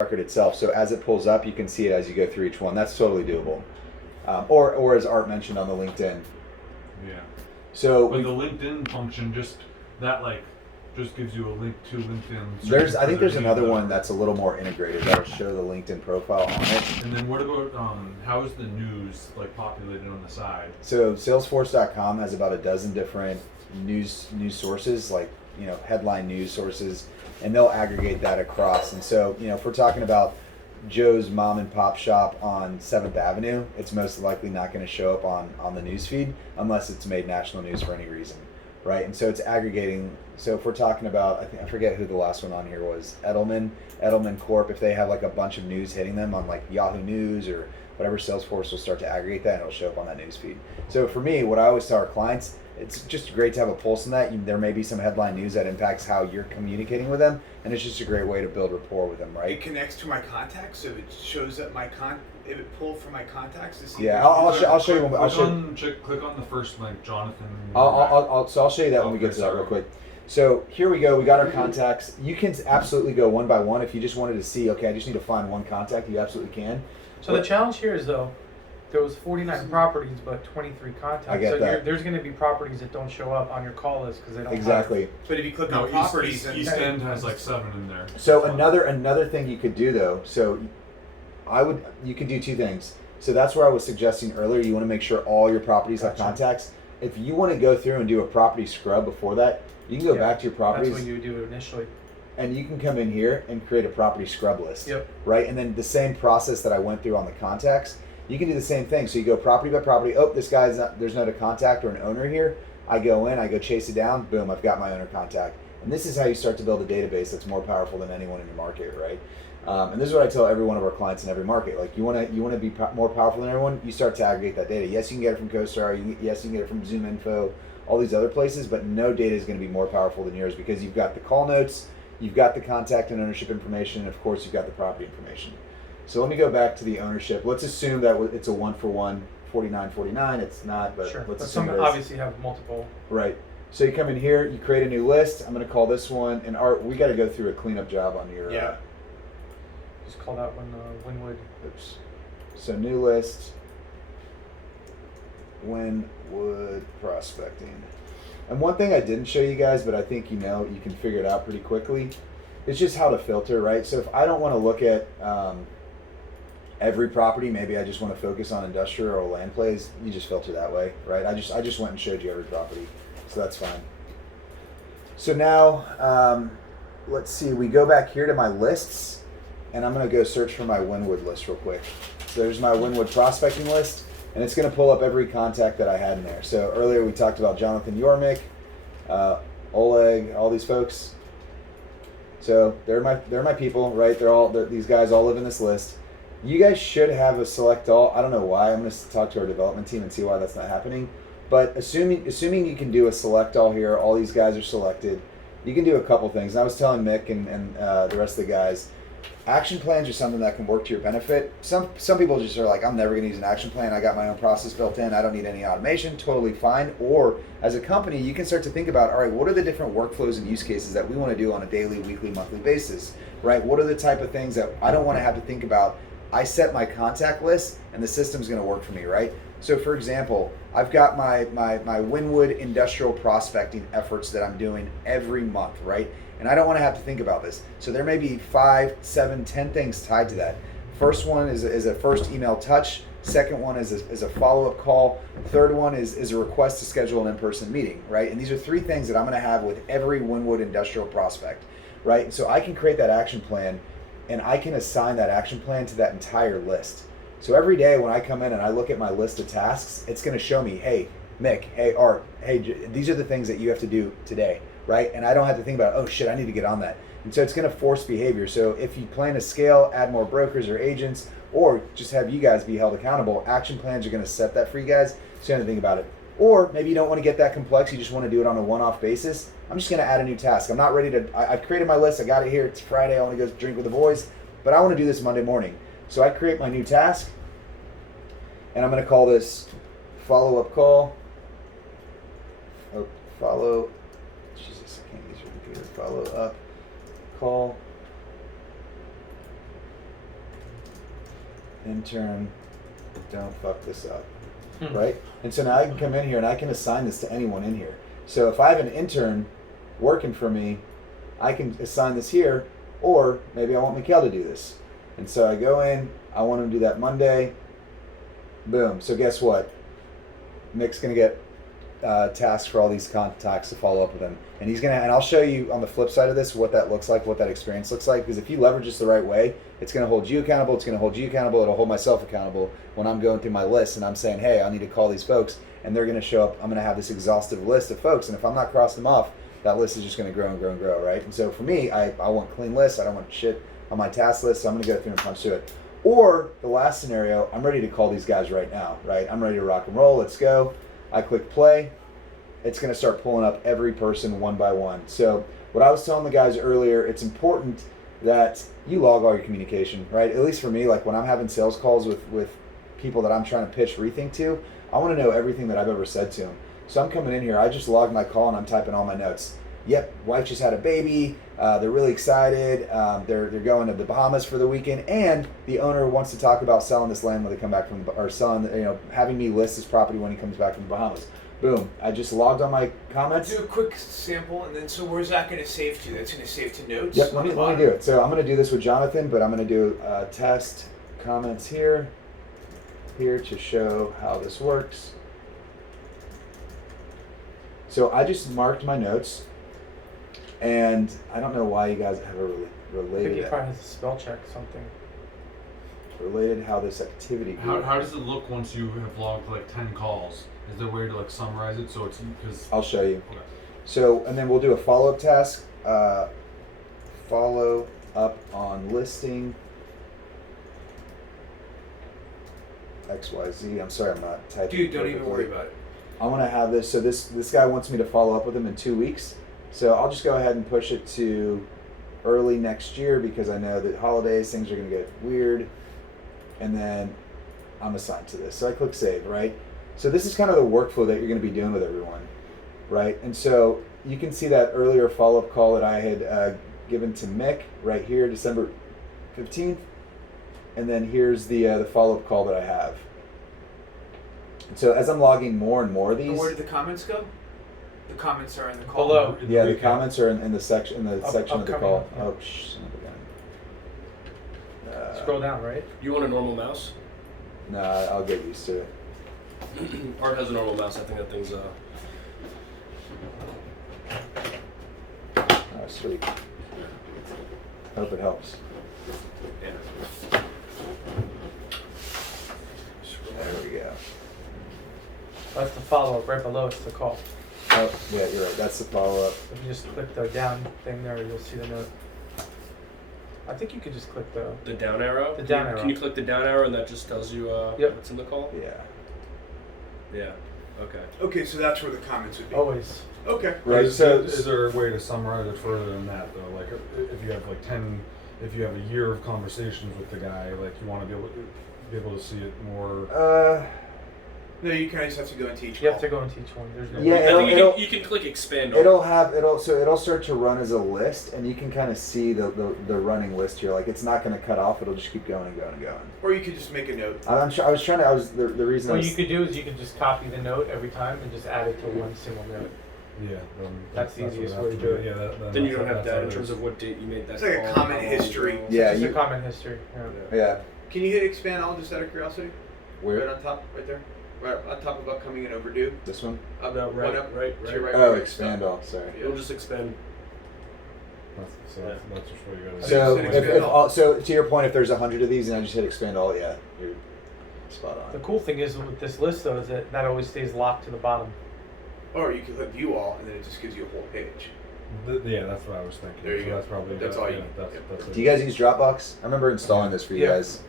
record itself. So as it pulls up, you can see it as you go through each one. That's totally doable. Or as Art mentioned on the LinkedIn. Yeah. So but the LinkedIn function just gives you a link to LinkedIn. I think there's another one that's a little more integrated that'll show the LinkedIn profile on it. And then what about how is the news like populated on the side? So Salesforce.com has about a dozen different news sources, like headline news sources, and they'll aggregate that across. And so if we're talking about Joe's mom and pop shop on 7th Avenue, it's most likely not going to show up on the news feed unless it's made national news for any reason, right? And so it's aggregating. So if we're talking about, I forget who the last one on here was, Edelman Corp, if they have like a bunch of news hitting them on like Yahoo News or whatever, Salesforce will start to aggregate that and it'll show up on that news feed. So for me, what I always tell our clients, it's just great to have a pulse in that. There may be some headline news that impacts how you're communicating with them, and it's just a great way to build rapport with them, right? It connects to my contacts, so it shows up if it pulled from my contacts to see. Yeah, I'll show you. Click on the first link, Jonathan. I'll show you that when we get to that real quick. So here we go. We got our contacts. You can absolutely go one by one if you just wanted to see. Okay, I just need to find one contact. You absolutely can. So the challenge here is though, there was 49 properties, but 23 contacts. I get that. There's going to be properties that don't show up on your call list because they don't. Exactly. But if you click on properties, East End has like 7 in there. So another thing you could do though. So you could do two things. So that's where I was suggesting earlier. You want to make sure all your properties have contacts. If you want to go through and do a property scrub before that, you can go back to your properties. That's what you do initially. And you can come in here and create a property scrub list. Yep. Right? And then the same process that I went through on the contacts, you can do the same thing. So you go property by property. Oh, there's not a contact or an owner here. I go in, I go chase it down. Boom, I've got my owner contact. And this is how you start to build a database that's more powerful than anyone in your market, right? And this is what I tell every one of our clients in every market. Like you want to be more powerful than everyone. You start to aggregate that data. Yes, you can get it from CoStar. Yes, you can get it from ZoomInfo. All these other places, but no data is going to be more powerful than yours because you've got the call notes, you've got the contact and ownership information, and of course you've got the property information. So let me go back to the ownership. Let's assume that it's a 1-for-1, 49-49. It's not, but sure. let's But assume some it is. obviously have multiple. Right. So you come in here, you create a new list. I'm going to call this one, and Art, we got to go through a cleanup job on your. Yeah. Just call that one Winwood. Oops. So new list. Winwood prospecting. And one thing I didn't show you guys, but I think you can figure it out pretty quickly. It's just how to filter, right? So if I don't want to look at every property, maybe I just want to focus on industrial or land plays, you just filter that way, right? I just went and showed you every property, so that's fine. So now, let's see, we go back here to my lists, and I'm going to go search for my Winwood list real quick. So there's my Winwood prospecting list. And it's going to pull up every contact that I had in there. So earlier we talked about Jonathan Yormick, Oleg, all these folks. So they're my people, right? These guys all live in this list. You guys should have a select all. I don't know why. I'm going to talk to our development team and see why that's not happening. But assuming you can do a select all here, all these guys are selected. You can do a couple things. And I was telling Mick and the rest of the guys, action plans are something that can work to your benefit. Some people just are like, I'm never going to use an action plan. I got my own process built in. I don't need any automation. Totally fine. Or as a company, you can start to think about, all right, what are the different workflows and use cases that we want to do on a daily, weekly, monthly basis, right? What are the type of things that I don't want to have to think about? I set my contact list and the system's going to work for me, right? So for example, I've got my Winwood industrial prospecting efforts that I'm doing every month, right? And I don't want to have to think about this. So there may be 5, 7, 10 things tied to that. First one is a first email touch. Second one is a follow-up call. Third one is a request to schedule an in-person meeting, right? And these are 3 things that I'm going to have with every Winwood industrial prospect, right? So I can create that action plan, and I can assign that action plan to that entire list. So every day when I come in and I look at my list of tasks, it's going to show me, hey, Mick, hey, Art, hey, these are the things that you have to do today. Right? And I don't have to think about, oh shit, I need to get on that. And so it's going to force behavior. So if you plan to scale, add more brokers or agents, or just have you guys be held accountable, action plans are going to set that for you guys. So you don't have to think about it. Or maybe you don't want to get that complex. You just want to do it on a one-off basis. I'm just going to add a new task. I'm not ready to, I've created my list. I got it here. It's Friday. I want to go drink with the boys, but I want to do this Monday morning. So I create my new task, and I'm going to call this follow-up call. Jesus, I can't use your computer. Follow up call. intern, don't fuck this up. Hmm. Right? And so now I can come in here and I can assign this to anyone in here. So if I have an intern working for me, I can assign this here, or maybe I want Mikhail to do this. And so I go in, I want him to do that Monday. Boom. So guess what? Mick's gonna get tasked for all these contacts to follow up with him, and he's gonna. And I'll show you on the flip side of this what that looks like, what that experience looks like. Because if you leverage this the right way, it's gonna hold you accountable. It's gonna hold you accountable. It'll hold myself accountable when I'm going through my list and I'm saying, hey, I need to call these folks, and they're gonna show up. I'm gonna have this exhaustive list of folks, and if I'm not crossing them off, that list is just gonna grow and grow and grow, right? And so for me, I want clean lists. I don't want shit on my task list, so I'm gonna go through and punch through it. Or the last scenario, I'm ready to call these guys right now, right? I'm ready to rock and roll. Let's go. I click play. It's going to start pulling up every person one by one. So what I was telling the guys earlier, it's important that you log all your communication, right? At least for me, like when I'm having sales calls with people that I'm trying to pitch Rethink to, I want to know everything that I've ever said to them. So I'm coming in here, I just logged my call and I'm typing all my notes. Yep, wife just had a baby. They're really excited. They're going to the Bahamas for the weekend, and the owner wants to talk about selling this land when they come back from or selling, having me list this property when he comes back from the Bahamas. Boom! I just logged on my comments. Do a quick sample, and then so where's that going to save to? That's going to save to notes. Yep. Let me do it. So I'm going to do this with Jonathan, but I'm going to do test comments here to show how this works. So I just marked my notes. And I don't know why you guys have a I think related he probably has a spell check something. related how this activity grew. How does it look once you have logged like 10 calls? Is there a way to like summarize it so it's because? I'll show you. Okay. So, and then we'll do a follow-up task. Follow up on listing XYZ. I'm sorry, I'm not typing. Dude, don't even perfectly. worry about it. I want to have this. So this guy wants me to follow up with him in 2 weeks. So I'll just go ahead and push it to early next year because I know that holidays, things are going to get weird. And then I'm assigned to this. So I click save, right? So this is kind of the workflow that you're going to be doing with everyone, right? And so you can see that earlier follow-up call that I had given to Mick right here, December 15th. And then here's the follow-up call that I have. And so as I'm logging more and more of these. And where did the comments go? The comments are in the call. Below. Yeah, the comments are in the section of the upcoming, call. yeah. Oh, son of a gun. Scroll down, right? You want a normal mouse? No, I'll get used to it. Art has a normal mouse. I think that thing's Oh, sweet. Hope it helps. yeah. There we go. That's the follow-up. Right below it's the call. Oh, yeah, you're right. That's the follow-up. If you just click the down thing there, you'll see the note. I think you could just click the. The down arrow. The down Can arrow. Can you click the down arrow and that just tells you Yep. what's in the call? Yeah. Yeah. Okay. Okay, so that's where the comments would be. Always. Okay. Right, Is there a way to summarize it further than that though? Like if you have like 10, if you have a year of conversations with the guy, like you want to be able to see it more. No, you kind of just have to go into each You have call. to go into each one. There's no. Yeah, I think it'll- you can click expand on It'll start to run as a list, and you can kind of see the running list here. Like it's not going to cut off; it'll just keep going and going and going. Or you could just make a note. I was trying to. The reason. I What was, you could do is you could just copy the note every time and just add it to one single note. Yeah, That's the what easiest it way has to do be. it. Yeah, Then you don't that's have that how in it terms is. of what date you made that It's like a call, comment how long history. ago. Yeah, Just you- a comment history. Yeah. Yeah. Can you hit expand all just out of curiosity? Where? Right on top, right there. Right on top of upcoming and overdue. This one? Up, No, one right, up. right, to your right. Oh, right. expand all. Sorry. Yeah. It'll just expand. That's just what you gotta do. So, just hit if expand all. so to your point, if there's 100 of these and I just hit expand all, yeah, you're spot on. The cool thing is with this list though is that always stays locked to the bottom. Or you can click view all, and then it just gives you a whole page. Yeah, that's what I was thinking. There you so go. That's probably That's all you- That's, yeah. that's it. Do you guys use Dropbox? I remember installing this for you Yeah. guys.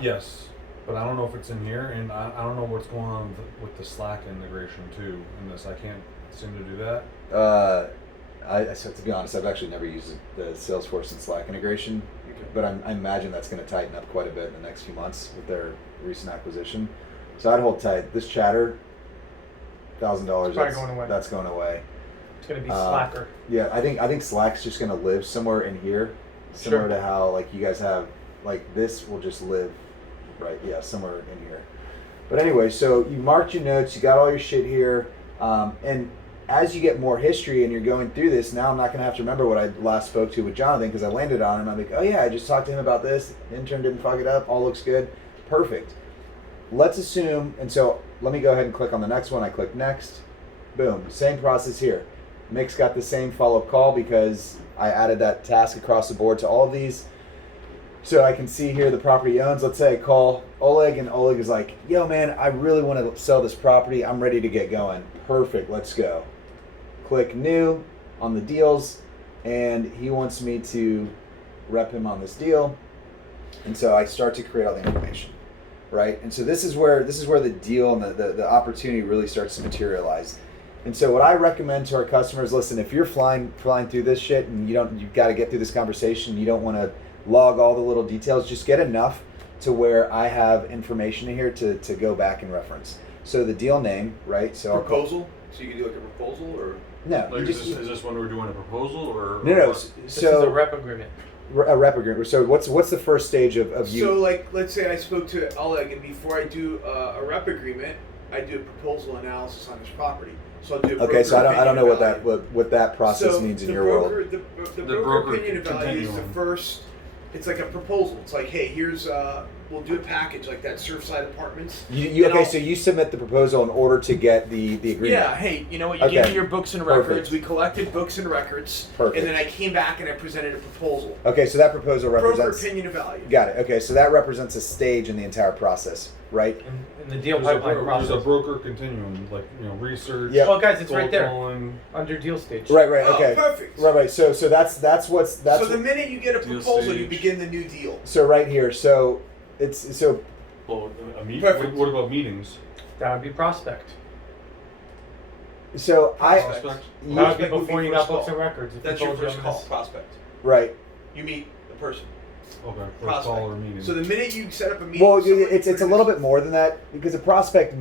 Yes, but I don't know if it's in here, and I don't know what's going on with the Slack integration too in this. I can't seem to do that. So to be honest, I've actually never used the Salesforce and Slack integration, but I imagine that's going to tighten up quite a bit in the next few months with their recent acquisition. So I'd hold tight. This Chatter, $1,000. It's probably going away. That's going away. It's gonna be Slacker. Yeah, I think Slack's just going to live somewhere in here, similar Sure. to how like you guys have like this will just live, right? Yeah, somewhere in here. But anyway, so you marked your notes, you got all your shit here, and as you get more history and you're going through this, now I'm not going to have to remember what I last spoke to with Jonathan because I landed on him. I'm like, oh yeah, I just talked to him about this. Intern didn't fuck it up. All looks good. Perfect. Let's assume, and so let me go ahead and click on the next one. I click next. Boom. Same process here. Mick's got the same follow-up call because I added that task across the board to all of these. So I can see here the property he owns. Let's say I call Oleg, and Oleg is like, yo man, I really want to sell this property. I'm ready to get going. Perfect. Let's go. Click new on the deals, and he wants me to rep him on this deal. And so I start to create all the information, right? And so this is where the deal and the opportunity really starts to materialize. And so what I recommend to our customers, listen, if you're flying through this shit and you've got to get through this conversation, you don't want to log all the little details, just get enough to where I have information in here to go back and reference. So the deal name, right? So Proposal? So you can do like a proposal or? No, Like, you is this when we're doing a proposal or? no. or So This is a rep agreement. a rep agreement. So what's the first stage of you? So like, let's say I spoke to Oleg, and before I do a rep agreement, I do a proposal analysis on his property. So I'll do a Okay, so I don't know broker opinion value. what that process So means in the your broker, world. The broker broker opinion value is the continuum. first. It's like a proposal. It's like, hey, here's we'll do a package like that Surfside Apartments. You And okay? I'll- So you submit the proposal in order to get the agreement. Yeah, hey, you know what? You gave Okay. me your books and Perfect. records. We collected books and records. Perfect. And then I came back and I presented a proposal. Okay, so that proposal Broker represents. opinion of value. Got it. Okay, so that represents a stage in the entire process, right? In the deal There's a, pipeline there's a process. broker continuum, like, research. Yeah. Well, guys, it's cold right there calling. under deal stage. Right. Oh, Okay. perfect. Right. So that's So the what, minute you get a Deal proposal, you stage. begin the new deal. so right here. So it's so Well, a meet. Perfect. What about meetings? That would be prospect. I Prospect. you- That would be Prospect would before be you first got books call. and records. If That's you your told first them call, this- prospect. right. You meet the person. Okay. First Prospect. call or meeting. So the minute you set up a meeting, Well, with someone, it's you a put little in bit more than that because a prospect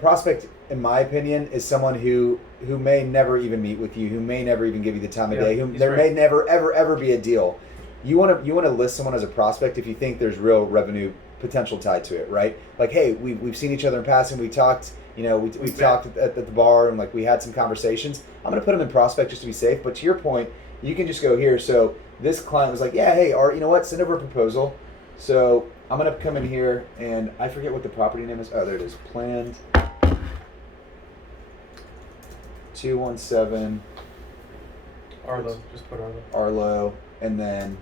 prospect in my opinion is someone who may never even meet with you, who may never even give you the time of Yeah, day, who he's there may right. never ever be a deal. You want to list someone as a prospect if you think there's real revenue potential tied to it, right? Like, hey, we've seen each other in passing, we talked, we met. talked at the bar and like we had some conversations. I'm gonna put them in prospect just to be safe. But to your point, you can just go here. So this client was like, yeah, hey, Art, you know what? Send over a proposal. So I'm gonna come in here and I forget what the property name is. Oh, there it is. Planned 217 Arlo, just put Arlo. Arlo, and then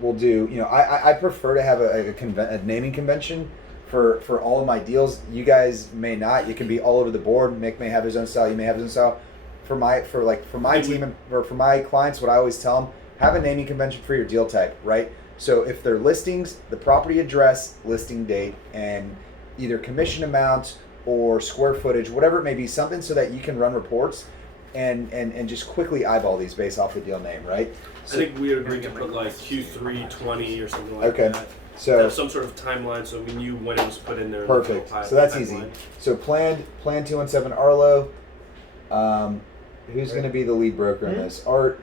we'll do. I prefer to have a naming convention for all of my deals. You guys may not. You can be all over the board. Mick may have his own style. You may have his own style. For my team and for my clients, what I always tell them: have a naming convention for your deal type, right? So if they're listings, the property address, listing date, and either commission amount or square footage, whatever it may be, something so that you can run reports and just quickly eyeball these based off the deal name, right? I think we agreed to put like Q3 20 or something like Okay. that. So Have some sort of timeline so we knew when it was put in there. perfect. Like, So that's timeline. easy. So plan 217 Arlo. Who's going to be the lead broker in this? Art.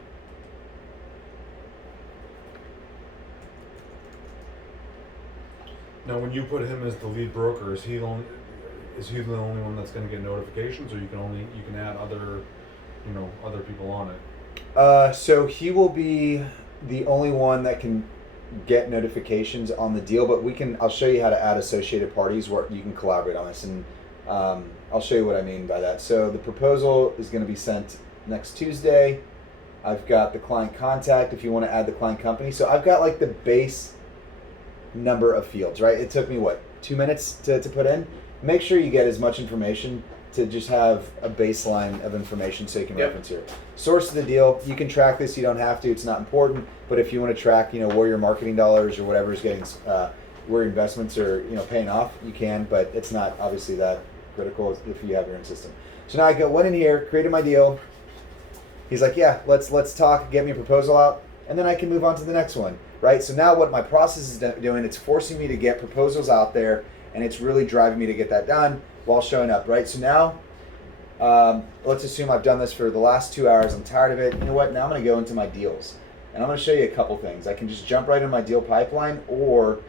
Now, when you put him as the lead broker, is he the only one that's going to get notifications, or you can add other people on it? So he will be the only one that can get notifications on the deal, but I'll show you how to add associated parties where you can collaborate on this, and I'll show you what I mean by that. So the proposal is going to be sent next Tuesday. I've got the client contact if you want to add the client company. So I've got like the base number of fields, right? It took me 2 minutes to put in. Make sure you get as much information to just have a baseline of information so you can Yep. reference here. Source of the deal, you can track this, you don't have to, it's not important, but if you want to track, where your marketing dollars or whatever is getting, where your investments are, paying off, you can, but it's not obviously that critical if you have your own system. So now I went in here, created my deal. He's like, yeah, let's talk, get me a proposal out, and then I can move on to the next one, right? So now what my process is doing, it's forcing me to get proposals out there, and it's really driving me to get that done while showing up, right? So now, let's assume I've done this for the last 2 hours. I'm tired of it. You know what? Now I'm going to go into my deals. And I'm going to show you a couple things. I can just jump right in my deal pipeline, or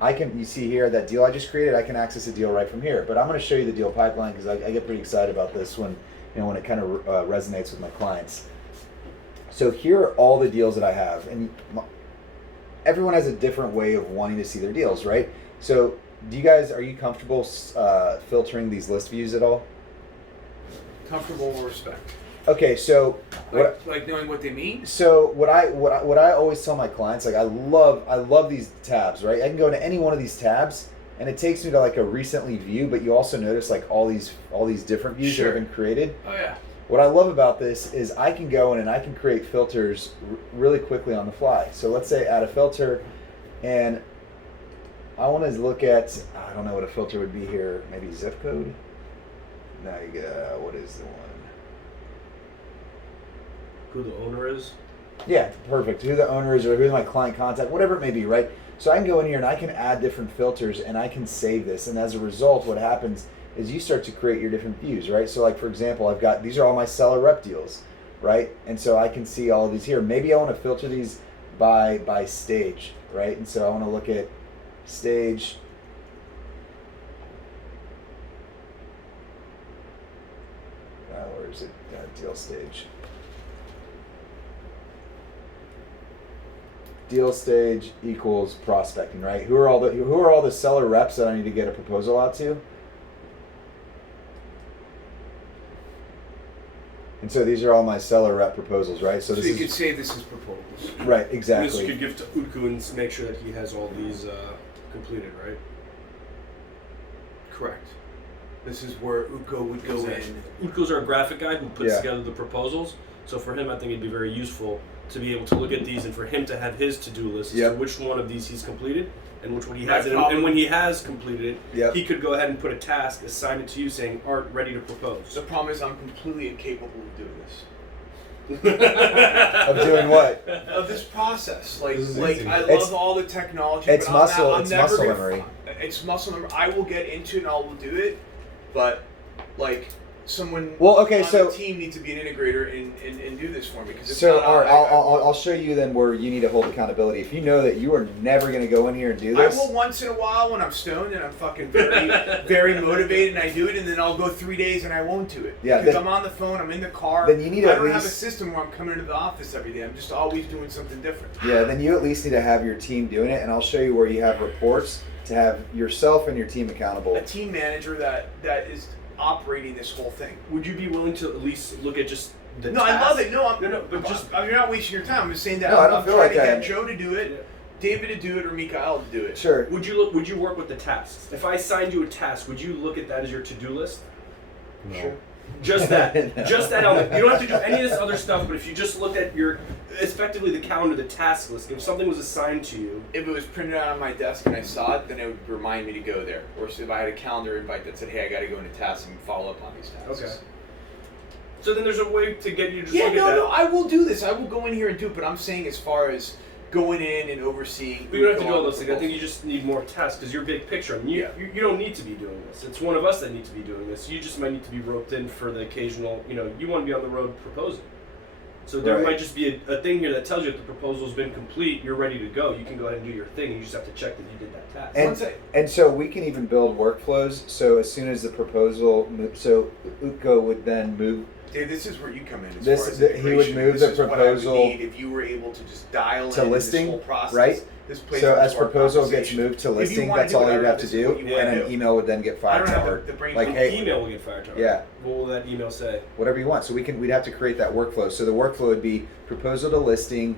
I can, you see here that deal I just created, I can access a deal right from here. But I'm going to show you the deal pipeline because I get pretty excited about this when it kind of resonates with my clients. So here are all the deals that I have, and everyone has a different way of wanting to see their deals, right? So are you comfortable filtering these list views at all? Comfortable with respect. Okay, so Like knowing what they mean. So what I always tell my clients, like I love these tabs, right? I can go into any one of these tabs and it takes me to like a recently view, but you also notice like all these different views that have been created. Oh yeah. What I love about this is I can go in and I can create filters really quickly on the fly. So let's say add a filter, and I want to look at, I don't know what a filter would be here, maybe zip code? No, what is the one? Who the owner is? Yeah, perfect. Who the owner is, or who's my client contact, whatever it may be, right? So I can go in here and I can add different filters and I can save this. And as a result, what happens is you start to create your different views, right? So like, for example, I've got, these are all my seller rep deals, right? And so I can see all of these here. Maybe I want to filter these by stage, right? And so I want to look at stage. Where is it? Deal stage. Deal stage equals prospecting, right? Who are all the seller reps that I need to get a proposal out to? And so these are all my seller rep proposals, right? So you could say this is proposals. Right, And exactly. this you could give to Utku and make sure that he has all these completed, right? Correct. This is where Uko would go in. Utku's our graphic guy who puts Yeah. together the proposals. So for him, I think it'd be very useful to be able to look at these and for him to have his to-do list as Yep. to which one of these he's completed and which one he My hasn't. problem- And when he has completed it, Yep. he could go ahead and put a task, assign it to you saying, Art, ready to propose. The problem is I'm completely incapable of doing this. Of doing what? Of this process, like This is like easy. I love It's- all the technology. it's but muscle- I'm it's never muscle gonna- memory. It's muscle memory. I will get into it and I will do it, but like someone Well, okay, on so- the team needs to be an integrator and do this for me because it's So not. all right, I'll show you then where you need to hold accountability. If you know that you are never going to go in here and do I this, will once in a while when I'm stoned and I'm fucking very, very motivated and I do it, and then I'll go 3 days and I won't do it. Yeah, because then- I'm on the phone, I'm in the car. then you need to I at don't have a least- system where I'm coming into the office every day. I'm just always doing something different. yeah, then you at least need to have your team doing it, and I'll show you where you have reports to have yourself and your team accountable. A team manager that is operating this whole thing. Would you be willing to at least look at just the No, task? I love it. No, but just you're not wasting your time. I'm just saying that No, I don't I'm feel trying like to I get am. Joe to do it, David to do it, or Mikael to do it. Sure. Would you work with the tasks? If I assigned you a task, would you look at that as your to-do list? No. Sure. Just that. No. Just that element. You don't have to do any of this other stuff, but if you just looked at your, effectively the calendar, the task list, if something was assigned to you, If it was printed out on my desk and I saw it, then it would remind me to go there. Or so if I had a calendar invite that said, "Hey, I got to go into tasks and follow up on these tasks." Okay. so then there's a way to get you to just Yeah, look no, at that. no, I will do this. I will go in here and do it. But I'm saying as far as going in and overseeing. But you don't have to Uko do all on the those things. I think you just need more tasks because you're big picture. I mean, you don't need to be doing this. It's one of us that need to be doing this. You just might need to be roped in for the occasional, you want to be on the road proposing. So there Right. might just be a thing here that tells you if the proposal's been complete, you're ready to go. You can go ahead and do your thing. You just have to check that you did that task. And so we can even build workflows. So as soon as the proposal moves, so Utko would then move. Dude, this is where you come in. As This- far as he would integration. move This the is what I would proposal need if you were able to just dial to in listing, this whole process. right? This plays So into as our proposal gets conversation. moved to If you listing, wanna that's do it, all I you'd know have to this is do, what you wanna and an do. email would then get I fired don't to have Art. the brain Like, power. hey, Email will get fired. Tara. Yeah. What will that email say? whatever you want. So we'd have to create that workflow. So the workflow would be proposal to listing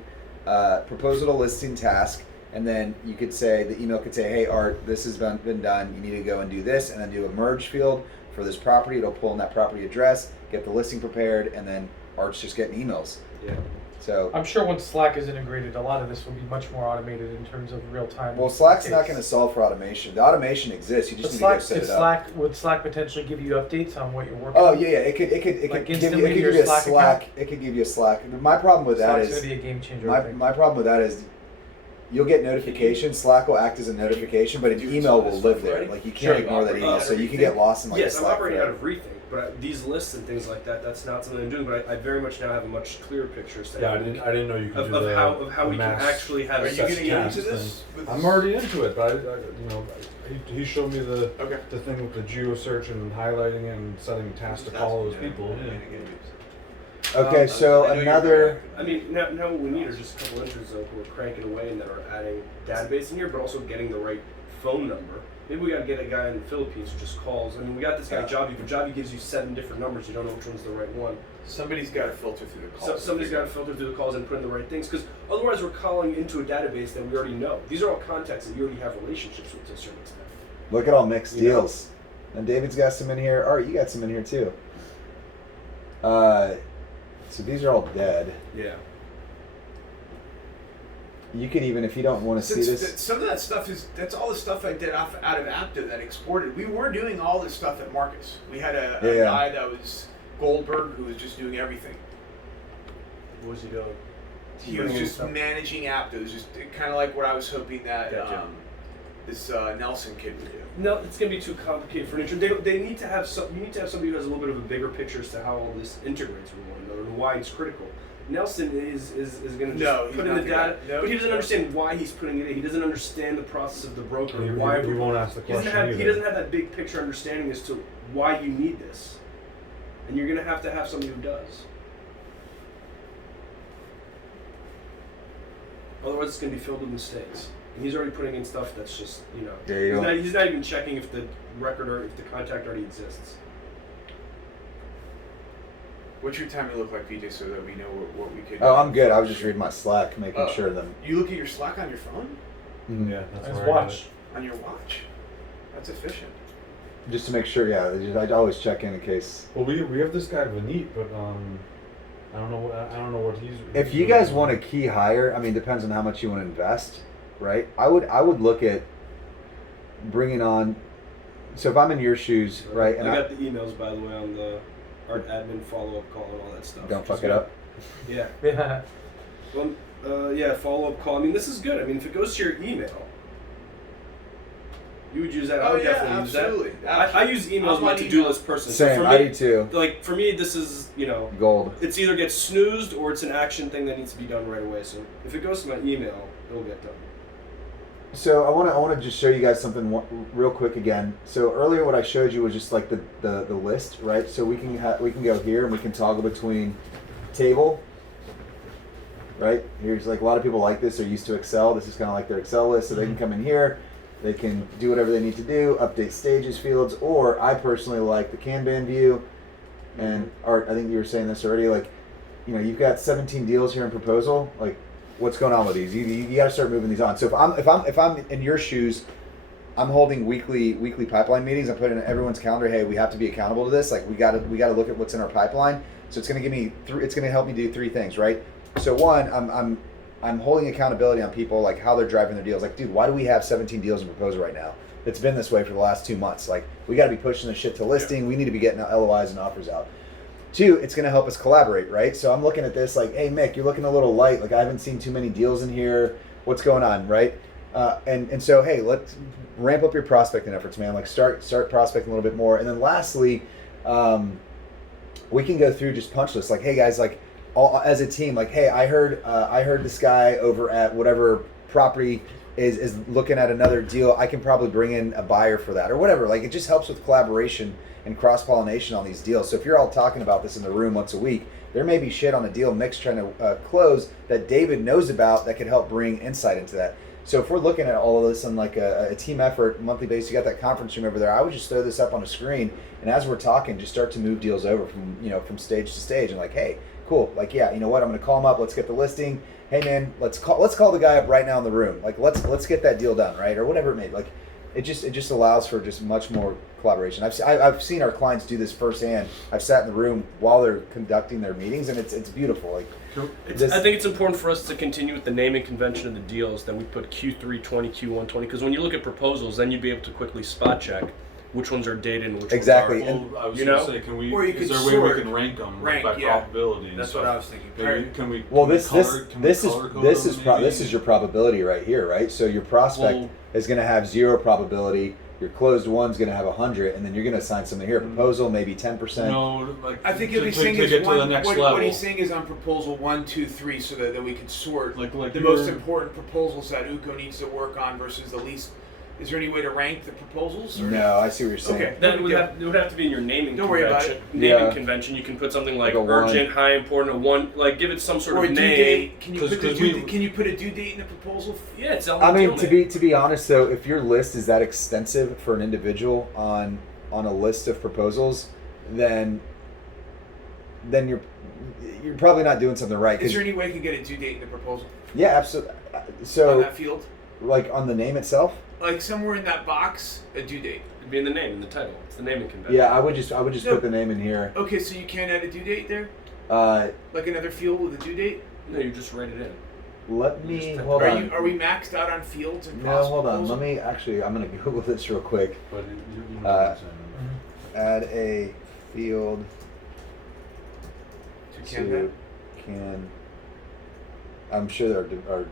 task, and then you could say, the email could say, hey Art, this has been done. You need to go and do this, and then do a merge field for this property. It'll pull in that property address, get the listing prepared, and then Art's just getting emails. Yeah. So I'm sure once Slack is integrated, a lot of this will be much more automated in terms of real time. well, Slack's not going to solve for automation. The automation exists. You But just need Slack, to go set could it up. Slack would Slack potentially give you updates on what you're working Oh on? yeah, it could Like give you instantly to your a Slack Slack. It could give you a Slack. My problem with that Slack's is going to be a game changer. I think. my problem with that is you'll get notifications. Slack will act as a notification, but an email will live there. Like you can't Sure. ignore that email, so you can get lost in like a Yes, I'm Slack operating out thread. of Rethink. But these lists and things like that, that's not something I'm doing. But I very much now have a much clearer picture. Say, Yeah, I didn't know you could do of how the we can mass actually have Are you such going to get tasks. into this? with I'm this? already into it, but he showed me the Okay. thing with the geo search and highlighting it and setting tasks to call those people. Yeah. Okay, so I know you're another. I mean, now what we need are just a couple entries who are cranking away and that are adding database in here, but also getting the right phone number. Maybe we got to get a guy in the Philippines who just calls. I mean, we got this guy Yeah. Javi, but Javi gives you 7 different numbers. You don't know which one's the right one. Somebody's got to filter through the calls. So somebody's got to filter through the calls and put in the right things, because otherwise we're calling into a database that we already know. These are all contacts that you already have relationships with to a certain extent. Look at all mixed You know? deals. And David's got some in here. Art, you got some in here too. So these are all dead. Yeah. You could even, if you don't want to see this. Some of that stuff that's all the stuff I did out of Apto that exported. We were doing all this stuff at Marcus. We had a Yeah. guy that was Goldberg who was just doing everything. What was he doing? He was Bringing just stuff. managing Apto. It was just kind of like what I was hoping that Gotcha. this Nelson kid would do. No, it's gonna be too complicated for an intro. They need to have some. You need to have somebody who has a little bit of a bigger picture as to how all this integrates with one another and why it's critical. Nelson is gonna just No, he's put in not the gonna- data, no, but he doesn't no. understand why he's putting it in. He doesn't understand the process of the broker. He Why won't ask the he doesn't question have either. he doesn't have that big picture understanding as to why you need this, and you're gonna have to have somebody who does. Otherwise, it's gonna be filled with mistakes. And he's already putting in stuff that's just, you know, There you go. he's not even checking if the record or if the contact already exists. What's your timing look like, VJ, so that we know what we could? Oh, I'm good. I was just reading my Slack, making Oh. sure them. You look at your Slack on your phone, Yeah, that's Nice where I got watch. on your watch. That's efficient. Just to make sure, yeah. I always check in case. Well, we have this guy Vineet, but I don't know what he's. If you guys want a key hire, I mean, depends on how much you want to invest, right? I would look at bringing on. So if I'm in your shoes, right, and I got the emails, by the way, on the art admin follow-up call and all that stuff. don't which fuck is it good. up. Yeah. Yeah. Well, yeah, follow-up call. I mean, this is good. I mean, if it goes to your email, you would use that. I Oh would yeah, definitely use that. absolutely. I use email as I'm my on to-do email. list person. Same, So for I me, do too. like for me, this is, you know, Gold. it's either gets snoozed or it's an action thing that needs to be done right away. So if it goes to my email, it'll get done. So I want to just show you guys something real quick again. So earlier, what I showed you was just like the list, right? So we can go here and we can toggle between table. Right here's like a lot of people like this. They're used to Excel. This is kind of like their Excel list, so they can come in here. They can do whatever they need to do, update stages, fields, or I personally like the Kanban view. And Art, I think you were saying this already. Like, you know, you've got 17 deals here in proposal. Like, what's going on with these? You got to start moving these on. So if I'm in your shoes, I'm holding weekly pipeline meetings. I'm putting in everyone's calendar. Hey, we have to be accountable to this. Like, we got to look at what's in our pipeline. So it's going to give me it's going to help me do 3 things, right? So one, I'm holding accountability on people, like how they're driving their deals. Like, dude, why do we have 17 deals in proposal right now? It's been this way for the last 2 months. Like, we got to be pushing this shit to listing. We need to be getting LOIs and offers out. 2, it's going to help us collaborate, right? So I'm looking at this like, hey, Mick, you're looking a little light. Like, I haven't seen too many deals in here. What's going on, right? And so, hey, let's ramp up your prospecting efforts, man. Like, start prospecting a little bit more. And then lastly, we can go through just punch lists. Like, hey, guys, like, all, as a team, like, hey, I heard this guy over at whatever property is looking at another deal. I can probably bring in a buyer for that or whatever. Like, it just helps with collaboration and cross-pollination on these deals. So if you're all talking about this in the room once a week, there may be shit on a deal Mick's trying to close that David knows about that could help bring insight into that. So if we're looking at all of this on like a team effort, monthly basis, you got that conference room over there, I would just throw this up on a screen, and as we're talking, just start to move deals over from stage to stage, and like, hey, cool, like, yeah, you know what, I'm gonna call him up, let's get the listing. Hey man, let's call the guy up right now in the room. Like, let's get that deal done, right? Or whatever it may be. Like, it just allows for just much more collaboration. I've seen our clients do this firsthand. I've sat in the room while they're conducting their meetings, and it's beautiful. Like, I think it's important for us to continue with the naming convention of the deals. Then we put Q3 20, Q1 20, because when you look at proposals, then you'd be able to quickly spot check which ones are dated and which Exactly. ones And- Well, I was you going know? to say, can we? Or you Is could there a way we sort, can rank them rank, by yeah. probability? And That's stuff? what I was thinking. Can we? well, can we this color- can we this is color code this them is maybe? this is your probability right here, right? So your prospect Well- is going to have 0 probability. Your closed one's going to have 100, and then you're going to assign something here. Proposal, maybe 10%. No, like I think to, what he's to, saying to is get one, to the next what, level. what he's saying is on proposal 1, 2, 3, so that we could sort like the most important proposals that UCO needs to work on versus the least. Is there any way to rank the proposals? Or No, I see what you're saying. Okay. That would have, it would have to be in your naming Don't worry about convention. it. Naming Yeah. convention, you can put something like Like a urgent, one. high, important, a one, like give it some sort Or a of due name. date? Can you put the 'Cause due we- date? Can you put a due date in the proposal? Yeah, it's I mean, deal name. to be honest though, if your list is that extensive for an individual on a list of proposals, then you're probably not doing something right. Is 'Cause- there any way you can get a due date in the proposal yeah, absolutely. on So, that field? like on the name itself, Like somewhere in that box, a due date. It'd be in the name, in the title. It's the naming convention. yeah, I would just No. put the name in here. Okay, so you can't add a due date there? Uh, Like another field with a due date? No, you just write it in. let You me just type- hold on. Are we maxed out on fields and No, hold on. Let me actually. I'm gonna Google this real quick. But you know Uh, what I'm saying. Add a field to to Canva? can. I'm sure our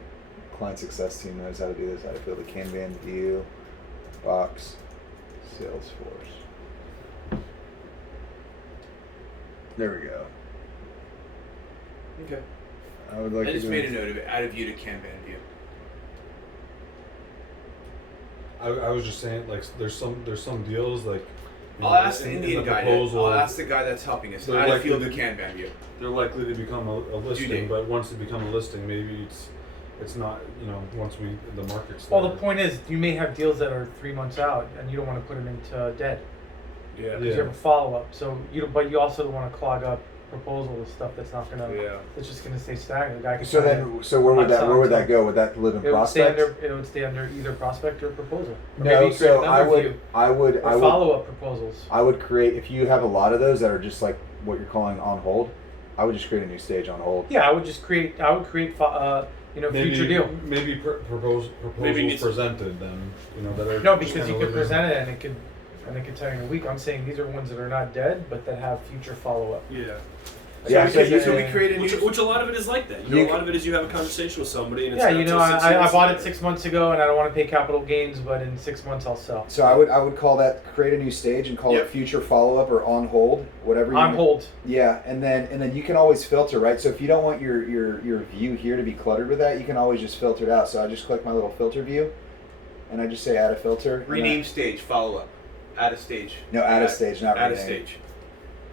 client success team knows how to do this. Add a field to Kanban view box Salesforce. There we go. Okay. I would like I to just do made a note of it. Add a view to Kanban view. I was just saying, like, there's some deals like. you I'll know, ask the in Indian guy. proposal, I'll ask the guy that's helping us. They're Add a likely field to to- Kanban view. they're likely to become a listing, date. but once they become a listing, maybe it's not. You know, once the market's. Well, there. the point is, you may have deals that are 3 months out, and you don't want to put them into dead Yeah. because you have a follow up. So but you also don't want to clog up proposal with stuff that's not gonna. Yeah. It's just gonna stay stagnant. The guy can So try then, so where would I'm that sorry. go? Would that live in It would stay prospect? under. It would stay under either prospect or proposal. Or No, maybe you create so another view I would or follow up proposals. I would create, if you have a lot of those that are just like what you're calling on hold, I would just create a new stage on hold. Yeah, I would create future deal. Maybe proposals Maybe it needs- presented then. You know that are. No, just because kinda you could living- present it and it could tell you in a week. I'm saying these are ones that are not dead, but that have future follow up. Yeah. Yeah, so, so we create a new. Which a lot of it is like that. You know, You a lot of it is you have a conversation with somebody and it's Yeah, not you know, till 6 I months bought it later. 6 months ago, and I don't want to pay capital gains, but in 6 months I'll sell. So I would call that, create a new stage and call Yep. it future follow up or on hold, whatever. On hold. Yeah, and then you can always filter, right? So if you don't want your view here to be cluttered with that, you can always just filter it out. So I just click my little filter view, and I just say add a filter. and Rename stage. Follow up. Add a stage. No, add a stage, not Add a rename. stage.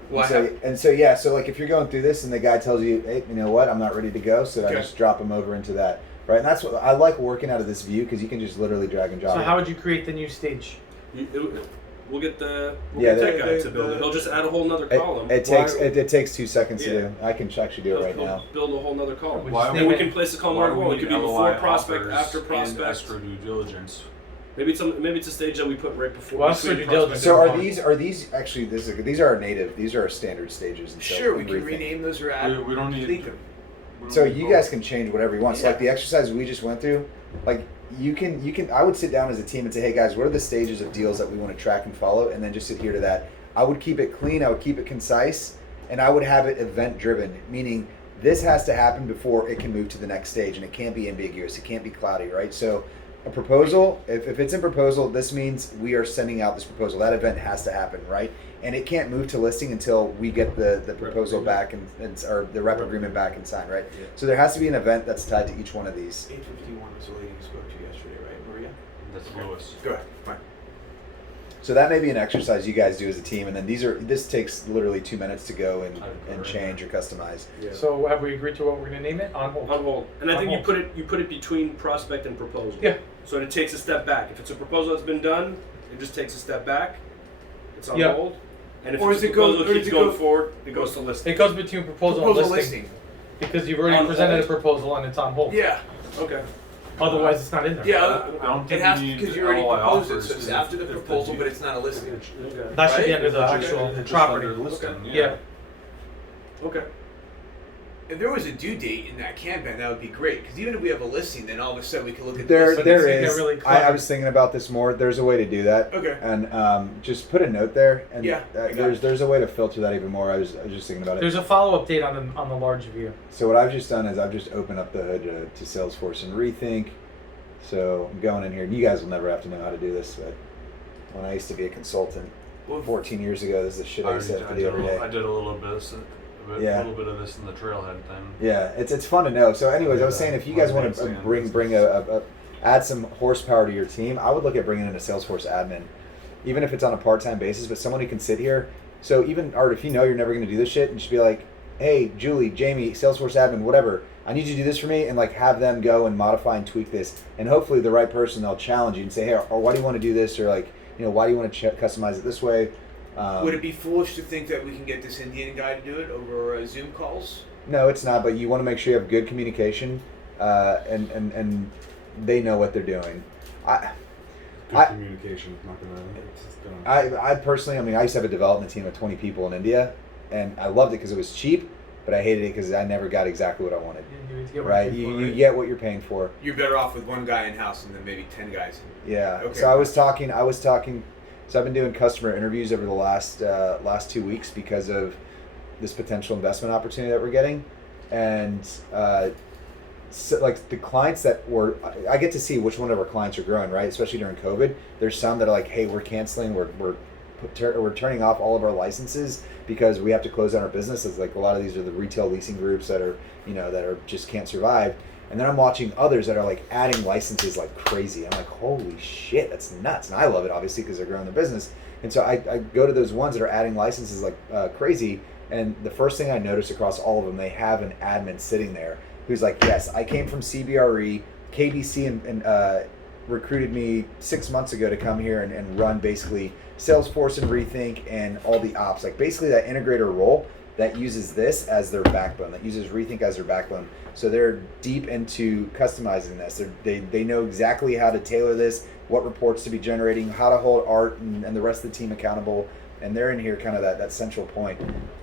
And Well, I so, have- and so yeah, so like if you're going through this and the guy tells you, hey, you know what, I'm not ready to go, so I Okay. just drop him over into that, right? And that's what I like working out of this view because you can just literally drag and drop. So it. how would you create the new stage? We'll get the Yeah, tech the- guy to build it. He'll just add a whole nother column. It takes 2 seconds Yeah. to do. I can actually do it right He'll now. build a whole nother column. We Why just would And we name can it- place the column Why where do we we want. It could be need before LOI prospect, offers after and prospect. escrow due diligence? Maybe it's a stage that we put right before. Well, between escrow due diligence. prospect So are these actually these are our native? These are our standard stages. And so Sure, we in can Rethink. rename those or add. We don't need. delete them. we don't So need you both. guys can change whatever you want. So Yeah. like the exercise we just went through, like you can. I would sit down as a team and say, hey guys, what are the stages of deals that we want to track and follow, and then just adhere to that. I would keep it clean. I would keep it concise, and I would have it event driven, meaning this has to happen before it can move to the next stage, and it can't be ambiguous. It can't be cloudy, right? So a proposal, if it's in proposal, this means we are sending out this proposal. That event has to happen, right? And it can't move to listing until we get the proposal back and or the rep agreement back and signed, right? Yeah. So there has to be an event that's tied to each one of these. 851 was the lady who spoke to you yesterday, right, Maria? That's Lewis. Go ahead. Fine. So that may be an exercise you guys do as a team, and then this takes literally 2 minutes to go and change or customize. Yeah. So have we agreed to what we're going to name it? On hold. On hold. And I On think hold. you put it between prospect and proposal. Yeah. So it takes a step back. If it's a proposal that's been done, it just takes a step back. It's on Yeah. hold. And if Or it's does a it go- proposal or that does keeps it going go- forward, it goes to listing. It goes between proposal, Proposal and listing, listing. because you've already On presented a hold. proposal and it's on hold. Yeah. Okay. Otherwise, it's not in there. Yeah. I don't It think has we to need because you already LOI proposed it, offers, so it's 'cause after the if proposal, you- but it's not a listing. Okay. That should be Right? under the It's actual just property. under listing, Yeah. Okay. If there was a due date in that Kanban, that would be great. Because even if we have a listing, then all of a sudden we can look at the There listing. it's is. gonna get really I cluttered. was thinking about this more. There's a way to do that. Okay. And just put a note there. And Yeah, I got there's a way to filter that even more. I was just thinking about it. There's a follow-up date on the large view. So what I've just done is I've just opened up the hood to Salesforce and Rethink. So I'm going in here. You guys will never have to know how to do this, but when I used to be a consultant Well, 14 years ago. This is the shit I used to have to do every day. I did a little bit Yeah. little bit of this in the trailhead thing. Yeah, it's fun to know. So, anyways, I was saying if you guys want to bring add some horsepower to your team, I would look at bringing in a Salesforce admin, even if it's on a part-time basis, but someone who can sit here. So even Art, if you know you're never going to do this shit, and just be like, hey, Julie, Jamie, Salesforce admin, whatever, I need you to do this for me, and like have them go and modify and tweak this, and hopefully the right person, they'll challenge you and say, hey, or why do you want to do this, or like, why do you want to customize it this way? Would it be foolish to think that we can get this Indian guy to do it over Zoom calls? No, it's not. But you want to make sure you have good communication, and they know what they're doing. Communication is not gonna. I personally, I mean, I used to have a development team of 20 people in India, and I loved it because it was cheap, but I hated it because I never got exactly what I wanted. Right? You get what you're paying for. You're better off with one guy in house and then maybe 10 guys. Yeah. Okay. So I was talking. So I've been doing customer interviews over the last 2 weeks because of this potential investment opportunity that we're getting, and so like the clients that were, I get to see which one of our clients are growing, right? Especially during COVID. There's some that are like, hey, we're canceling, we're turning off all of our licenses because we have to close down our businesses. Like a lot of these are the retail leasing groups that are that are just can't survive. And then I'm watching others that are like adding licenses like crazy. I'm like, holy shit, that's nuts. And I love it obviously because they're growing their business. And so I go to those ones that are adding licenses like crazy. And the first thing I notice across all of them, they have an admin sitting there who's like, yes, I came from CBRE, KBC and recruited me 6 months ago to come here and run basically Salesforce and Rethink and all the ops. Like basically that integrator role that uses this as their backbone, that uses Rethink as their backbone. So they're deep into customizing this. They know exactly how to tailor this, what reports to be generating, how to hold Art and the rest of the team accountable. And they're in here kind of that central point.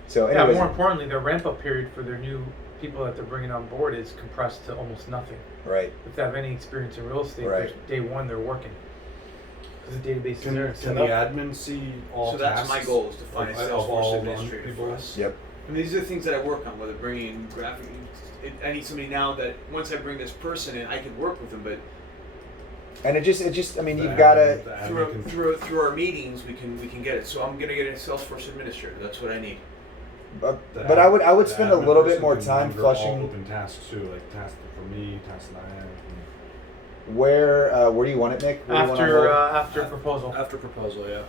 So anyways, more importantly, their ramp up period for their new people that they're bringing on board is compressed to almost nothing. right. If they have any experience in real estate, Right. day one they're working. Because the database is Can there. the Set up. admin see all So tasks? that's my goal, is to find a of all Salesforce the administrator people? for us. Yep. And these are the things that I work on, whether bringing in graphic. I need somebody now that once I bring this person in, I can work with them, but And it just I mean, The you've admin- got to. the admin can- through our meetings, we can get it. So I'm gonna get a Salesforce administrator. That's what I need. But I would the spend a admin little bit person more can time monitor all flushing. open tasks too, like tasks for me, tasks that I have. Where do you want it, Nick? Where do you want it on hold? After proposal. After proposal, yeah.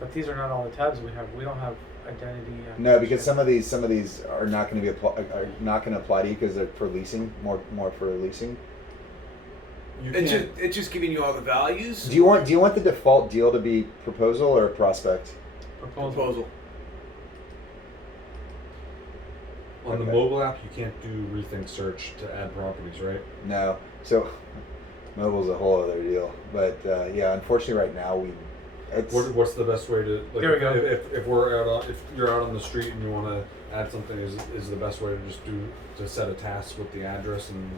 But these are not all the tabs we have. We don't have identity. No, because some of these are not going to be are not going to apply to you because they're for leasing, more for leasing. It's just giving you all the values. Do you want the default deal to be proposal or prospect? proposal? On the Okay. mobile app, you can't do Rethink search to add properties, right? No. So mobile's a whole other deal. But yeah, unfortunately, right now What's the best way to? Like, There we go. If we're out on, if you're out on the street and you want to add something, is the best way to just to set a task with the address and.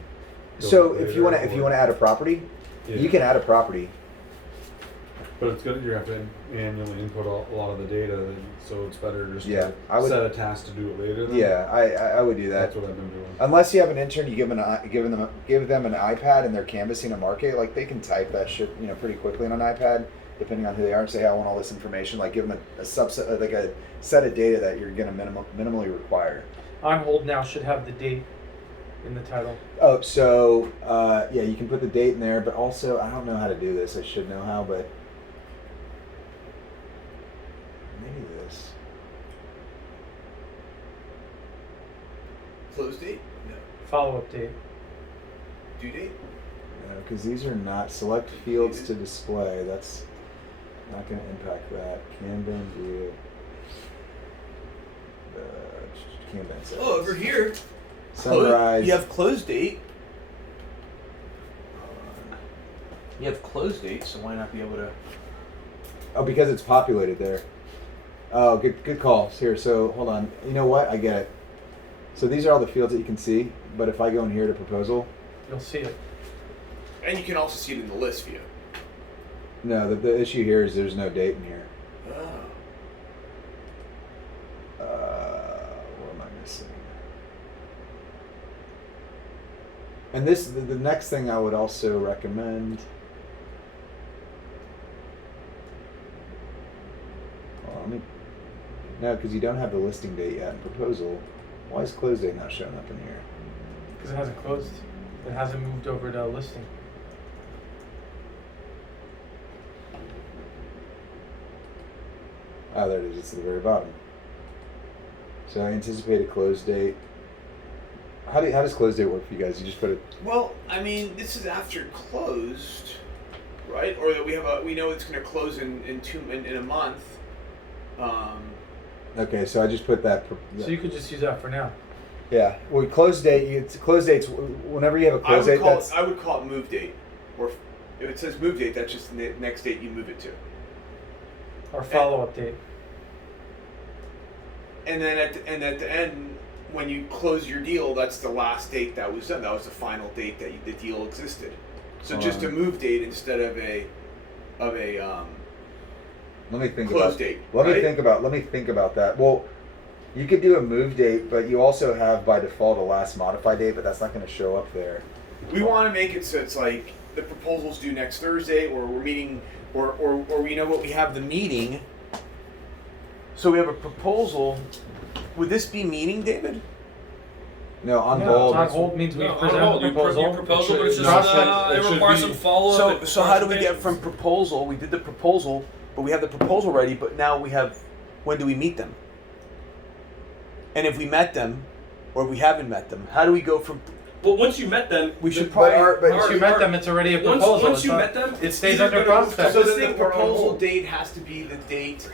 go so later, if you want to add a property, yeah. you can add a property. But it's good. You have to manually input a lot of the data, so it's better just Yeah, to I would- set a task to do it later. Then. Yeah, I would do that. That's what I've been doing. Unless you have an intern, you give them an iPad and they're canvassing a market. Like they can type that shit, pretty quickly on an iPad, depending on who they are, and say, hey, I want all this information. Like give them a subset, like a set of data that you're gonna minimally require. On hold now should have the date in the title. Oh, so yeah, you can put the date in there, but also I don't know how to do this. I should know how, but maybe this. Close date? No. Follow up date. Due date? Because these are not select fields to display. That's not going to impact that. Kanban view. Kanban settings. Oh, over here. Summarize. You have close date. You have close date, so why not be able to? Oh, because it's populated there. Oh, good call. Here, so hold on. You know what? I get it. So these are all the fields that you can see, but if I go in here to proposal, You'll see it. And you can also see it in the list view. no, the issue here is there's no date in here. Oh. What am I missing? And the next thing I would also recommend. No, because you don't have the listing date yet in proposal. Why is close date not showing up in here? Because it hasn't closed. It hasn't moved over to listing. Oh, there it is. It's at the very bottom. So anticipated close date. How does close date work for you guys? You just put it. Well, I mean, this is after closed, right? Or that we know it's going to close in a month. Okay, so I just put that. So you could just use that for now. Yeah. Well, close date. It's close dates. Whenever you have a close date, that's. I would call it move date, or if it says move date, that's just the next date you move it to. Or follow-up date. And then at the end, when you close your deal, that's the last date that was done. That was the final date that the deal existed. So just a move date instead of a Let me think close about. date. Let me right? think about that. Well, you could do a move date, but you also have by default a last modified date, but that's not going to show up there. We want to make it so it's like the proposal's due next Thursday, or we're meeting, or we know what we have the meeting. So we have a proposal. Would this be meeting, David? No, on No, hold. on hold means we No, on present hold. a proposal. You proposal, but it's just Process. it It should requires be- some follow-up. So how do we get from proposal? We did the proposal, but we have the proposal ready. But now we have. When do we meet them? And if we met them, or we haven't met them, how do we go from? Well, once you met them, We should But probably. Once you met them, it's already a Once, proposal. once It's you not- met them, it it's stays either under gonna move to prospect. So listing then the or on proposal hold. date has to be the date.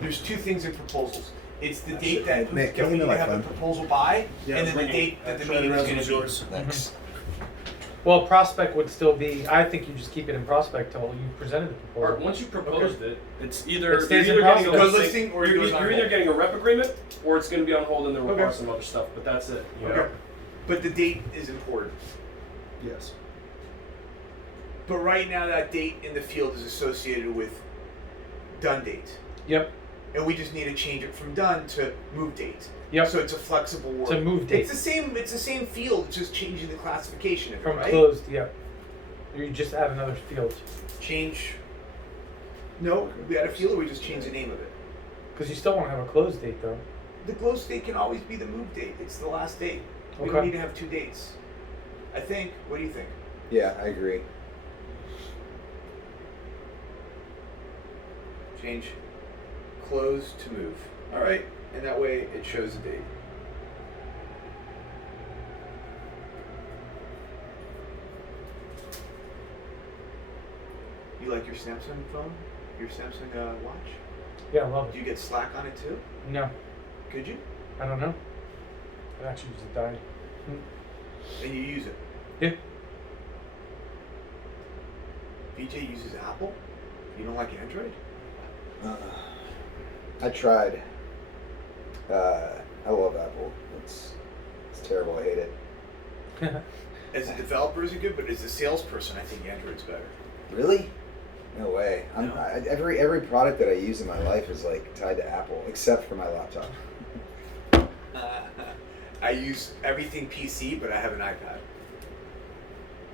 There's two things in proposals. It's the Oh, date shit. that Nick, can we you need give to me have my the phone? proposal by, Yeah, and then the bring it. date that the Show the meeting is going resume's to be. yours. Thanks. Well, prospect would still be. I think you just keep it in prospect till you presented the Or proposal. once you proposed it, it's either It stays you're in either getting a process. Goes listing, listing or it you're, goes on you're either hold. getting a rep agreement or it's going to be on hold and then require Okay. some other stuff. But that's it. You know? Okay. But the date is important. Yes. But right now, that date in the field is associated with done date, Yep. and we just need to change it from done to move date. Yep. So it's a flexible word. It's a move date. It's the same. It's the same field. It's just changing the classification of it, From right? closed. Yep. You just add another field Change. No, we add a field, or we just change the name of it. because you still want to have a closed date though. The close date can always be the move date. It's the last date. We Okay. don't need to have two dates. I think. What do you think? Yeah, I agree. Change close to move. All right, and that way it shows the date. You like your Samsung phone? Your Samsung watch? Yeah, I love Do it. you get Slack on it too? No, Could you? I don't know. I actually just died. And you use it? Yeah. VJ uses Apple? You don't like Android? I tried. I love Apple. It's terrible. I hate it. As a developer, is it good? But as a salesperson, I think Android's better. Really? No way. No. Every product that I use in my life is like tied to Apple, except for my laptop. I use everything PC, but I have an iPad.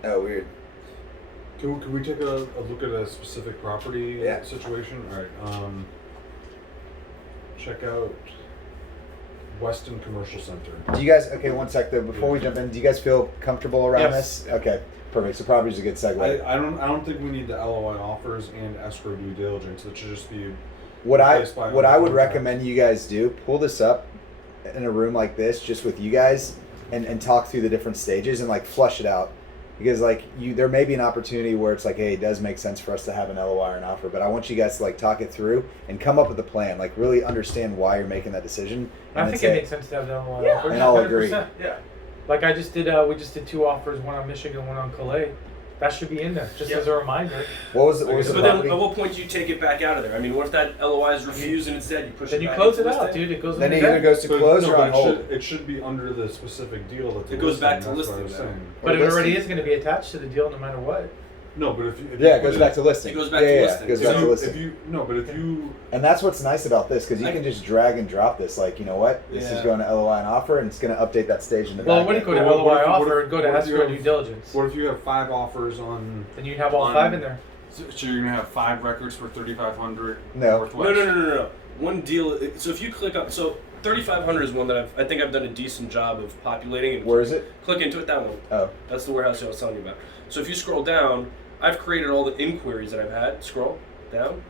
Oh, weird. Can we take a look at a specific property Yeah. situation? All right. Check out Weston Commercial Center. Do you guys? Okay, one sec though. Before we jump in, do you guys feel comfortable around Yes. this? Okay, perfect. So property's a good segue. I don't think we need the LOI offers and escrow due diligence. It should just be What I replaced by would contract. recommend you guys do, pull this up in a room like this, just with you guys, and talk through the different stages and like flush it out. Because like there may be an opportunity where it's like, hey, it does make sense for us to have an LOI or an offer, but I want you guys to like talk it through and come up with a plan, like really understand why you're making that decision. I And think then it say, makes sense to have that one. Yeah. And I'll agree. Yeah. Like I just did, we just did 2 offers, one on Michigan, one on Calais. That should be in there, just Yep. as a reminder. What was the But then, property? at what point do you take it back out of there? I mean, what if that LOI is refused and instead you push Then it you back close it into out, listing? dude. It goes Then in it the either deck. goes to close or on hold. It should be under the specific deal that It goes back to listing That's what I was then. saying. But Or it already listing. is going to be attached to the deal no matter what. No, but if you Yeah, it goes back to listing. It goes back yeah, to yeah, listing. It goes If back to if listing. you no, but if you And that's what's nice about this, because you can just drag and drop this. Like, you know what? This is Yeah. going to LOI and offer, and it's going to update that stage in the Well, it back. wouldn't go to Well, what LOI if- what offer, if- it'd go to what if you escrow have- due diligence. what if you have 5 offers on Then you'd have all On- 5 in there. So you're gonna have 5 records for 3,500 No. Northwest. No. One deal. So if you click on, so 3,500 is one that I think I've done a decent job of populating. And Where is it? Click into it. That one. Oh, That's the warehouse I was telling you about. So if you scroll down, I've created all the inquiries that I've had. Scroll down.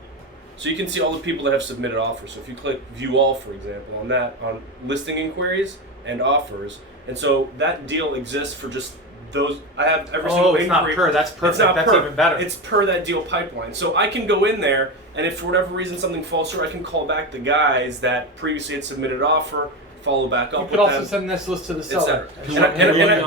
So you can see all the people that have submitted offers. So if you click View All, for example, on that, on listing inquiries and offers, and so that deal exists for just those. I have every single it's not inquiry. per. That's perfect. It's not That's per. even better. It's per that deal pipeline. So I can go in there, and if for whatever reason something falls through, I can call back the guys that previously had submitted offer, follow back up you with could also them, send this list to the etc. seller.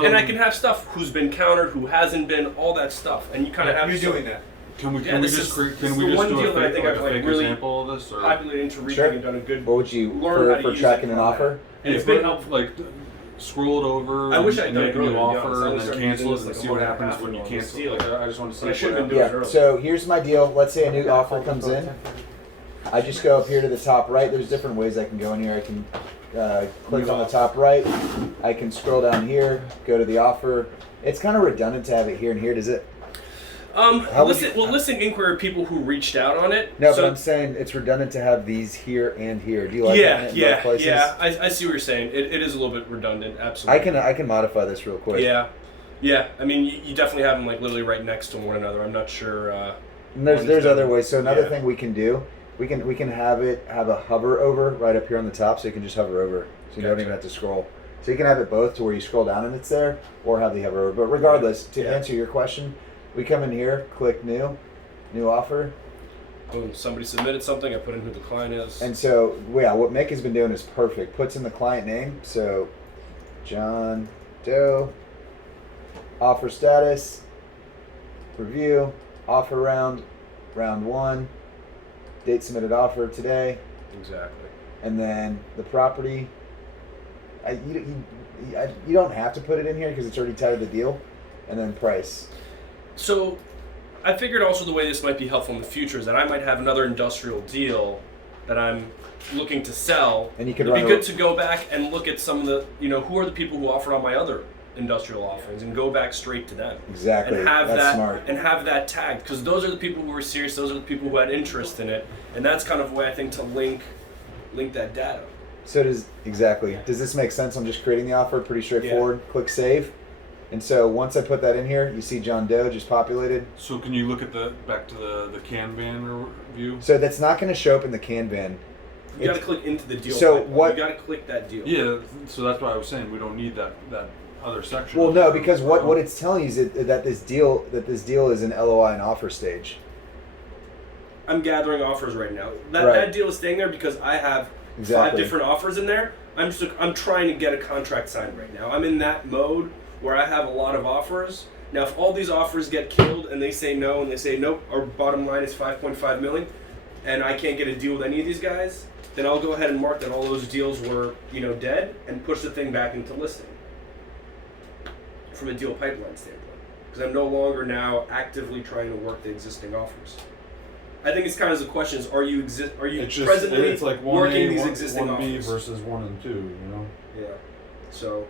And I can have stuff who's been countered, who hasn't been, all that stuff, and you kind of have. You're doing that. Can we Yeah, this just is- create? this Can is we the just one do deal a that I fake, think like I've, a like, fake really example of this? Or? Populated into Rethink Sure. and done a good. what would you Learn how to for use tracking it an on offer? that. And it's Yeah, been but, helpful. like scroll it over. I wish I'd and done make it a new earlier, to be honest. I offer was and then starting cancel to it do and this, see like, what a month and a happens half when you ago on cancel. this Like, deal. I just want to see But I what should have been happens. doing Yeah. it earlier. So here's my deal. Let's say a new offer comes in. I just go up here to the top right. There's different ways I can go in here. I can click on the top right. I can scroll down here, go to the offer. It's kind of redundant to have it here and here. Does it? How would Listing inquiry are people who reached out on it. No, so, but I'm saying it's redundant to have these here and here. Do you like that in both places? I see what you're saying. It is a little bit redundant, absolutely. I can modify this real quick. Yeah. I mean, you definitely have them like literally right next to one another. I'm not sure. And there's other ways. So another Yeah. thing we can do, we can have a hover over right up here on the top, so you can just hover over, so you don't Gotcha. even have to scroll. So you can have it both to where you scroll down and it's there, or have the hover over. But regardless, to Yeah. answer your question, we come in here, click new offer, Boom, somebody submitted something. I put in who the client is. and so what Mick has been doing is perfect. Puts in the client name, so John Doe, offer status, review, offer round 1, date submitted offer today, Exactly. and then the property. You don't have to put it in here because it's already tied to the deal, and then price. So, I figured also the way this might be helpful in the future is that I might have another industrial deal that I'm looking to sell. And you could It'd be run good to go back and look at some of the, who are the people who offered on my other industrial offerings and go back straight to them. Exactly. And have That's that smart. and have that tagged, because those are the people who were serious. Those are the people who had interest in it, and that's kind of a way I think to link that data. So does this make sense? I'm just creating the offer, pretty straightforward. Click save. And so once I put that in here, you see John Doe just populated. So can you look at back to the Kanban view? So that's not going to show up in the Kanban. You got to click into the deal. So pipeline. what- You got to click that deal. Yeah. So that's why I was saying we don't need that other section. Well, no, because what it's telling you is that this deal is an LOI and offer stage. I'm gathering offers right now. Right. That deal is staying there because I have 5 Exactly. different offers in there. I'm trying to get a contract signed right now. I'm in that mode where I have a lot of offers. Now, if all these offers get killed and they say no and they say nope, our bottom line is 5.5 million, and I can't get a deal with any of these guys, then I'll go ahead and mark that all those deals were dead and push the thing back into listing from a deal pipeline standpoint, because I'm no longer now actively trying to work the existing offers. I think it's kind of the question is, are you it's presently it's like 1A, working these existing 1B offers? versus 1 and 2. Yeah. So,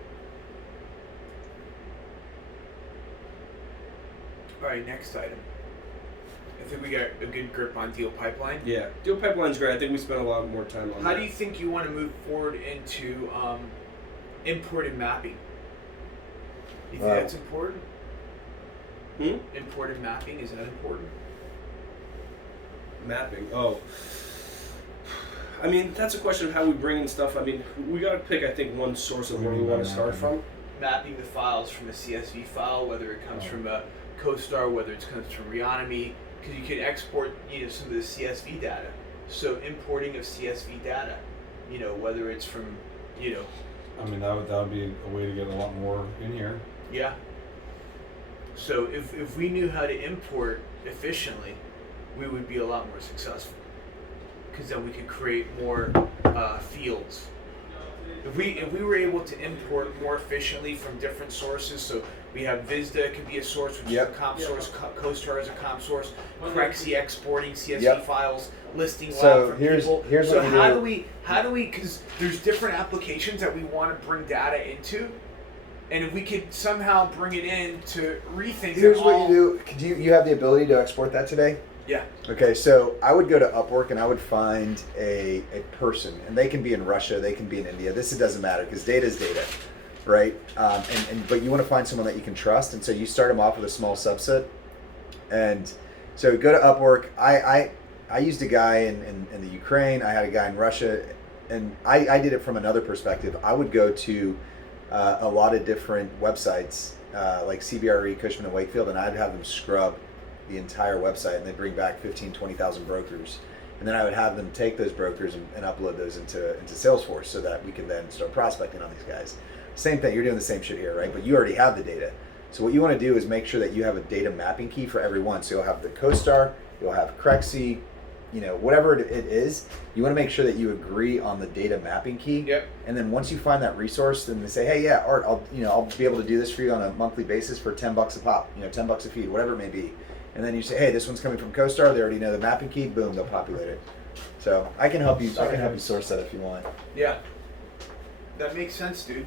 All right, next item. I think we got a good grip on deal pipeline. yeah. Deal pipeline's great. I think we spent a lot more time on How that. do you think you want to move forward into import and mapping? You think that's important? Import and mapping, is that important? Mapping. Oh. I mean, that's a question of how we bring in stuff. I mean, we got to pick, I think, one source of What do where you we mean want by to start mapping? from. Mapping the files from a CSV file, whether it comes from a CoStar, whether it comes from Reonomy, because you can export some of the CSV data. So importing of CSV data, whether it's from I mean that would be a way to get a lot more in here. yeah. So if we knew how to import efficiently, we would be a lot more successful, because then we could create more fields. If we were able to import more efficiently from different sources, so we have Visda could be a source, which is a comp source, CoStar is a comp source, Crexi exporting CSV files, listing So log from here's people. what So we do. how do we because there's different applications that we want to bring data into. And if we could somehow bring it in to Rethink. Here's and what all- you do. Do you have the ability to export that today? Yeah. Okay, so I would go to Upwork and I would find a person, and they can be in Russia, they can be in India. It doesn't matter because data is data, right? But you want to find someone that you can trust, and so you start them off with a small subset. And so go to Upwork. I used a guy in the Ukraine. I had a guy in Russia, and I did it from another perspective. I would go to a lot of different websites like CBRE, Cushman & Wakefield, and I'd have them scrub the entire website, and they'd bring back 15, 20,000 brokers. And then I would have them take those brokers and upload those into Salesforce so that we can then start prospecting on these guys. Same thing, you're doing the same shit here, right? But you already have the data. So what you want to do is make sure that you have a data mapping key for every one. So you'll have the CoStar, you'll have Crexy, whatever it is, you want to make sure that you agree on the data mapping key. Yep. And then once you find that resource, then they say, hey, yeah, Art, I'll be able to do this for you on a monthly basis for $10 a pop, $10 a feed, whatever it may be. And then you say, hey, this one's coming from CoStar. They already know the mapping key. Boom, they'll populate it. So I can help you. I can help you source that if you want. Yeah. That makes sense, dude.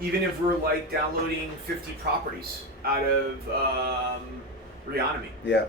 Even if we're like downloading 50 properties out of Reonomy Yeah.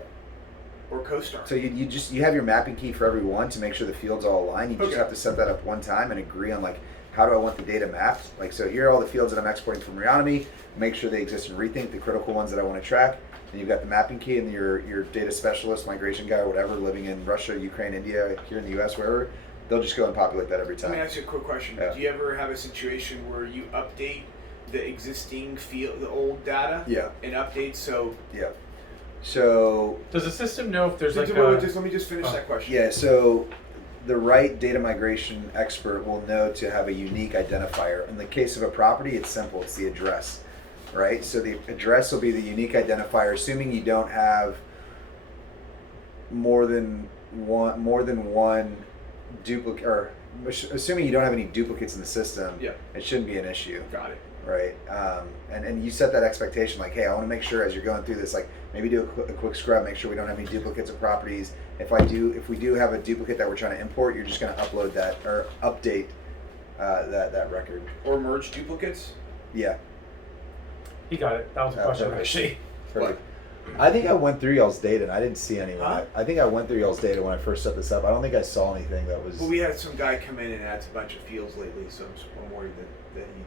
or CoStar. So you have your mapping key for every one to make sure the fields all align. You just Okay. have to set that up one time and agree on like how do I want the data mapped. Like so, here are all the fields that I'm exporting from Reonomy. Make sure they exist in Rethink, the critical ones that I want to track. And you've got the mapping key and your data specialist, migration guy, or whatever, living in Russia, Ukraine, India, here in the U.S., wherever. They'll just go and populate that every Let time. me ask you a quick question. Yeah. Do you ever have a situation where you update the existing field, the old data, Yeah. and update so? Yeah. So Does the system know if there's Just, like let me just finish Oh. that question. yeah, so the right data migration expert will know to have a unique identifier. In the case of a property, it's simple. It's the address, right? So the address will be the unique identifier, assuming you don't have more than one duplicate, or assuming you don't have any duplicates in the system. Yeah. It shouldn't be an issue. Got it. Right, and you set that expectation like, hey, I want to make sure as you're going through this, like maybe do a quick scrub, make sure we don't have any duplicates of properties. If we do have a duplicate that we're trying to import, you're just going to upload that or update that record. Or merge duplicates. Yeah, He got it. That was a question perfect. actually. perfect. I think I went through y'all's data and I didn't see anyone. Huh? I think I went through y'all's data when I first set this up. I don't think I saw anything that was. Well, we had some guy come in and adds a bunch of fields lately, so I'm worried that he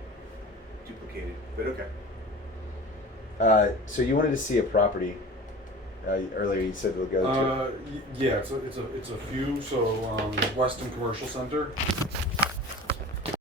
duplicated. But okay. So you wanted to see a property. Earlier you said we'll go to. Yeah, it's a few. So Weston Commercial Center.